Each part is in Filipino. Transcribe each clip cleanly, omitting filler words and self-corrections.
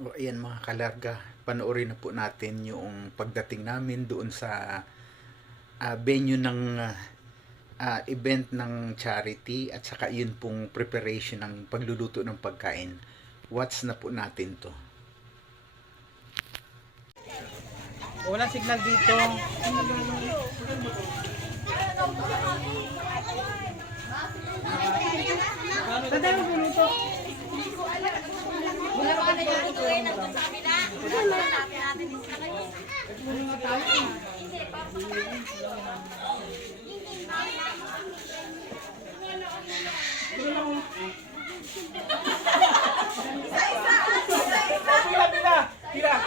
O ayan mga kalarga, panoorin na po natin yung pagdating namin doon sa venue ng event ng charity at saka yun pong preparation ng pagluluto ng pagkain. Watch na po natin to. Walang signal dito. Tatay mo minuto. Wala pa na yung tutuin nandun sa kabila. Hanapin natin yung sila kayo. Pila.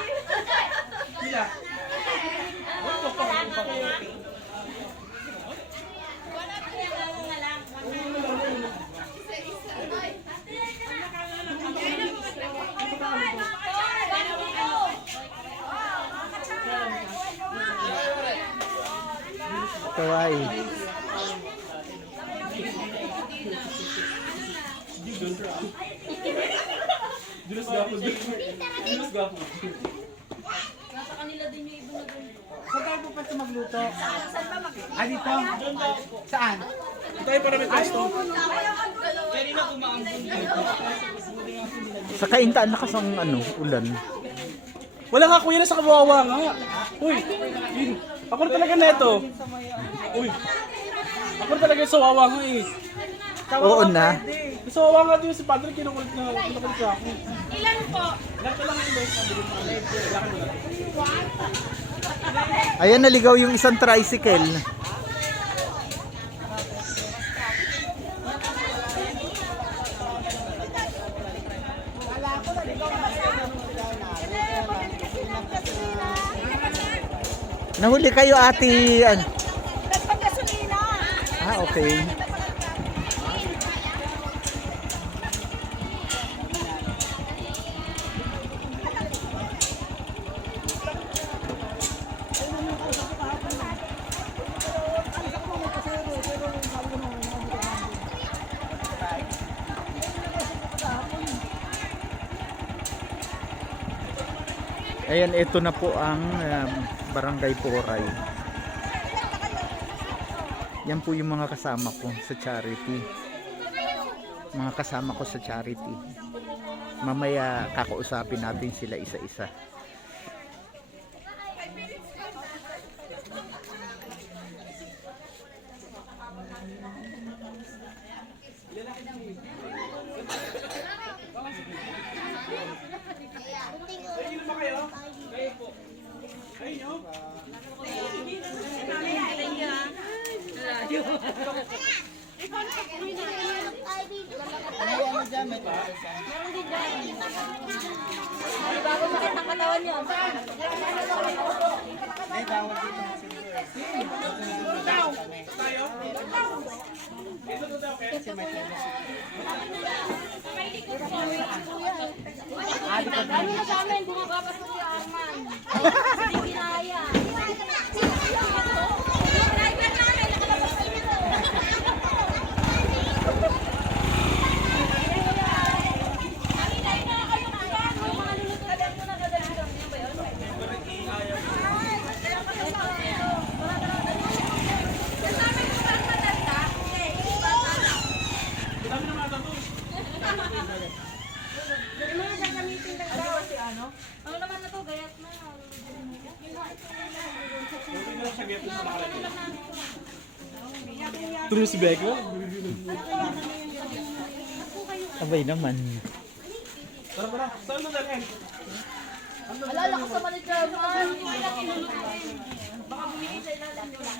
Kawai. Nasa kanila din yung ibang nagulito. Saan tayo pupunta magluto? Saan ba mag- Ah, dito? Saan? Sa kaintaan na kasang ulan. Wala nga kuya na sa kawawa nga. Uy, yun. Ako na talaga neto. Uy. Ako na talaga sa wawa nga eh. Oo na. Sa wawa nga din si Padre kinukulit sa ako. Ilan po? Lahat lang yung guys. Ayan, naligaw yung isang tricycle. Nahuli kayo ate. Nagpagasolina. Okay. Ayan, ito na po ang Barangay Poray. Yan po yung mga kasama ko sa charity. Mga kasama ko sa charity. Mamaya kakausapin natin sila isa-isa. Bago makita ang katawan yun. Ano na sa amin, bumababas ko si Arman. Hindi ginaya. Driver namin, nakalabas ko nito. Ano naman na to, gayat na. Tuloy si Becca. Abay naman. Tara. Saan mo dalhin? Alala ka sa manager man. Baka bumili sa ilalim nila.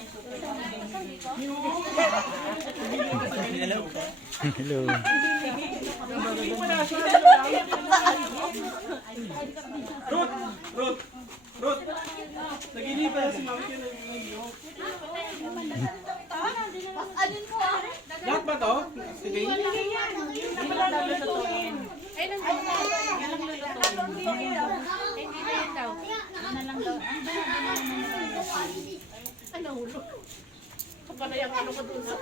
Hello. Ruth. Naginipan si Mami Kira ng iyo. Alin ko ah. Lahat ba to? Sige. Ay, nandiyan. Yan lang lulutuin. Hindi na yan daw. Ano lang daw. Ano ulo? Kapala yung ano ko dun sa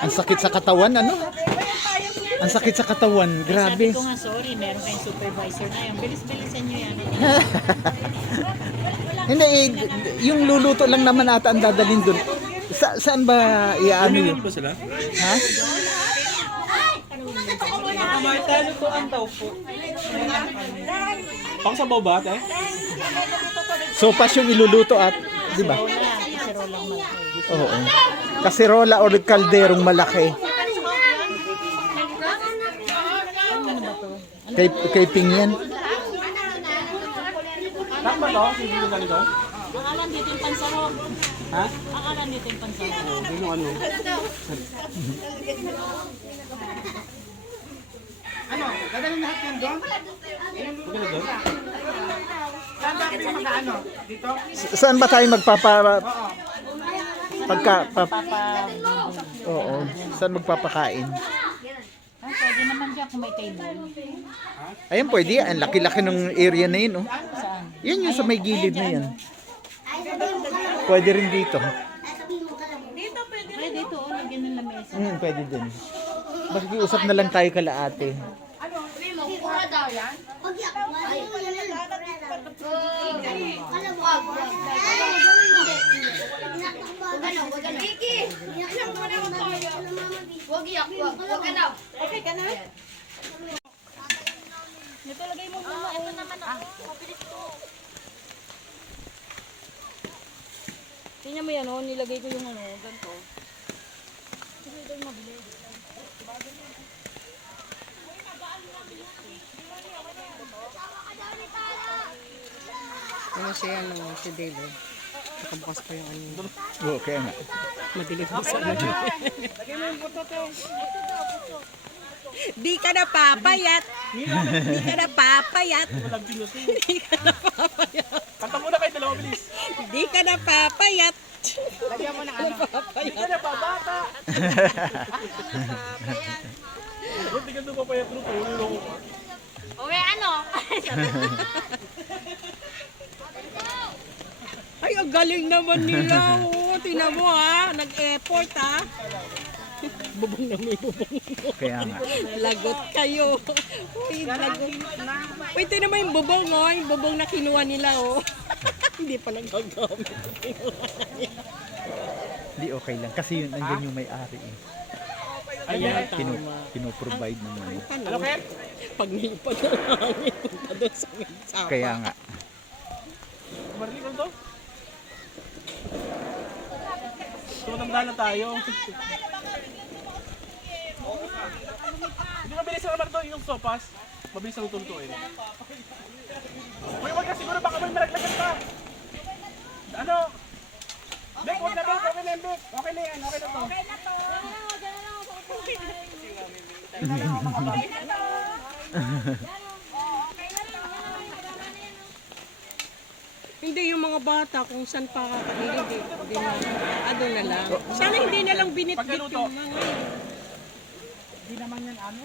Ang sakit sa katawan, ano? Tayo Ang sakit sa katawan, grabe. Sabi ko nga, sorry, meron kayong supervisor na yung bilis-bilisan nyo yan. Hindi, yung luluto lang naman ata ang dadalhin doon. Saan ba iaano yun? Ano ba sila? Ha? Kumaitalo to ang daw po. Pang sabaw ba, ate? Sopas yung iluluto at, di ba? Oo. Kaserola or kalderong malaki. Kay Ping yan. Saan ba to? Sige yung ganito? Ang alam dito yung pansarog. Ha? Ang alam dito yung pansarog. Hindi yung ano. Ano? Dadalhin lahat yan doon? Maganda doon? Saan ba kayo mag-ano? Dito? Saan ba tayo magpapa... Oo. Oo. Saan magpapakain? Ah, pwede naman dyan kung may table. Ayan, pwede. Ang laki-laki ng area na yun, oh. Saan? Yan yung sa may gilid na yan. Pwede rin dito. Ay, dito, oh, lagyan ng lamesa. Pwede din. Makikiusap na lang tayo kala ate. Ito lagay mo muna. Ito naman ako. Mabilis to. Tingnan mo yan, oh. Nilagay ko yung ano, ganito. Kasi ito yung mabilis. Ano siya ano, si Delo. Nakabukas pa yung ano. Oo, kaya nga. Madilim mo sa ano. Di ka na papayat. Di ka na papayat. Walang pinusin. Kanta muna kayo dalawa, bilis. Di ka na papayat. Lagyan mo ng ano? Hindi ka na babata. Ba't di ka doon papayat rin? Tulong ko. Okay, ano? Ay, ang galing naman nila. Oh. Tingnan mo ha. Nag-effort ha. Bubong na may bubong. Kaya nga. Lagot kayo. Uy, lagot. Uy, ito naman yung bubong, oh. Yung bubong na kinuha nila, oh. Hindi pa nagagamit. Di okay lang. Kasi yun, andyan yung may-ari eh. Ayan. Pinoprovide naman. Ano, Ken? Pag nilipad ng hangin, punta doon sa sapa. Kaya nga. Marinig ko to? Tumandaan na tayo. Hindi mabilis na naman ito yung sopas. Mabilis na tutuntuin. Uy, wag ka siguro baka may malaglagan pa. Ano? Bek, wag na Bek. Okay na yan, Bek. Okay na yan. Okay na to. Okay na to. Hindi yung mga bata kung saan pa kakailig, di na, ano na lang. Sana hindi na lang binitbit yung mga. Hindi naman yan ano?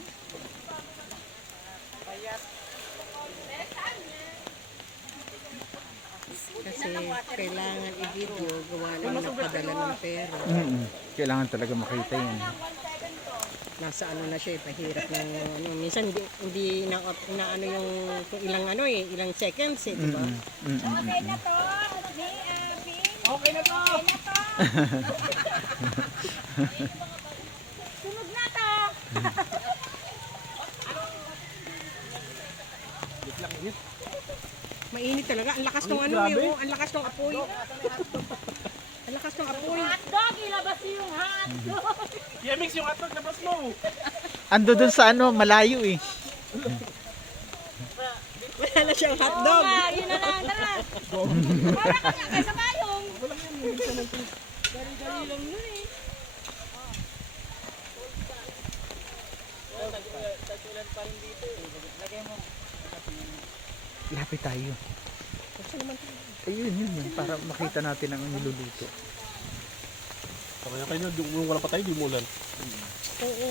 Kasi kailangan i-video, gawa lang nagpadala ng pera. Kailangan talaga makita yan. Nasa ano na siya, pahirap ng ano. Minsan hindi na ano yung kung ilang ano eh, ilang seconds eh, di ba? Okay na to! Sunog na to! Mainit talaga. Ang lakas ng ano eh, oh. Ang lakas ng apoy. Ang lakas ng apoy. Hotdog! Ilabas yung hotdog! I-mix yung hotdog na mo. Ando dun sa ano, malayo eh. Wala na siyang hotdog. Ah, yun na lang, tara! Wala ka nga kaysa bayong! Dali-dali lang nun eh. Lapit tayo. Ayun, yun. Para makita natin ang niluluto. Kaya kayo na, yung wala pa tayo, di umulan. Oo.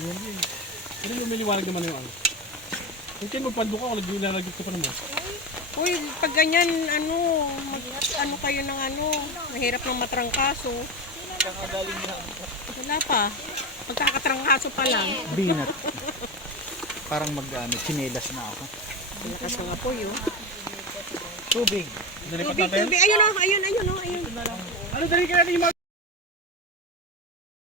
Yan yun. Pero lumiliwanag naman yung ano. Kung kayo magpando ka, wala nilalagay ko pa naman. Uy, pag ganyan, ano, ano kayo ng ano, mahirap ng matrangkaso. Wala pa. Magkakatrangkaso pa lang. Binat. Parang chinelas na ako. Lakas ng apoy, oh. Tubig. Dali pa Tubig, natin. tubig. Ayun, oh. Ayun, ayun, oh. Ayun. Ano, dali ka natin yung mga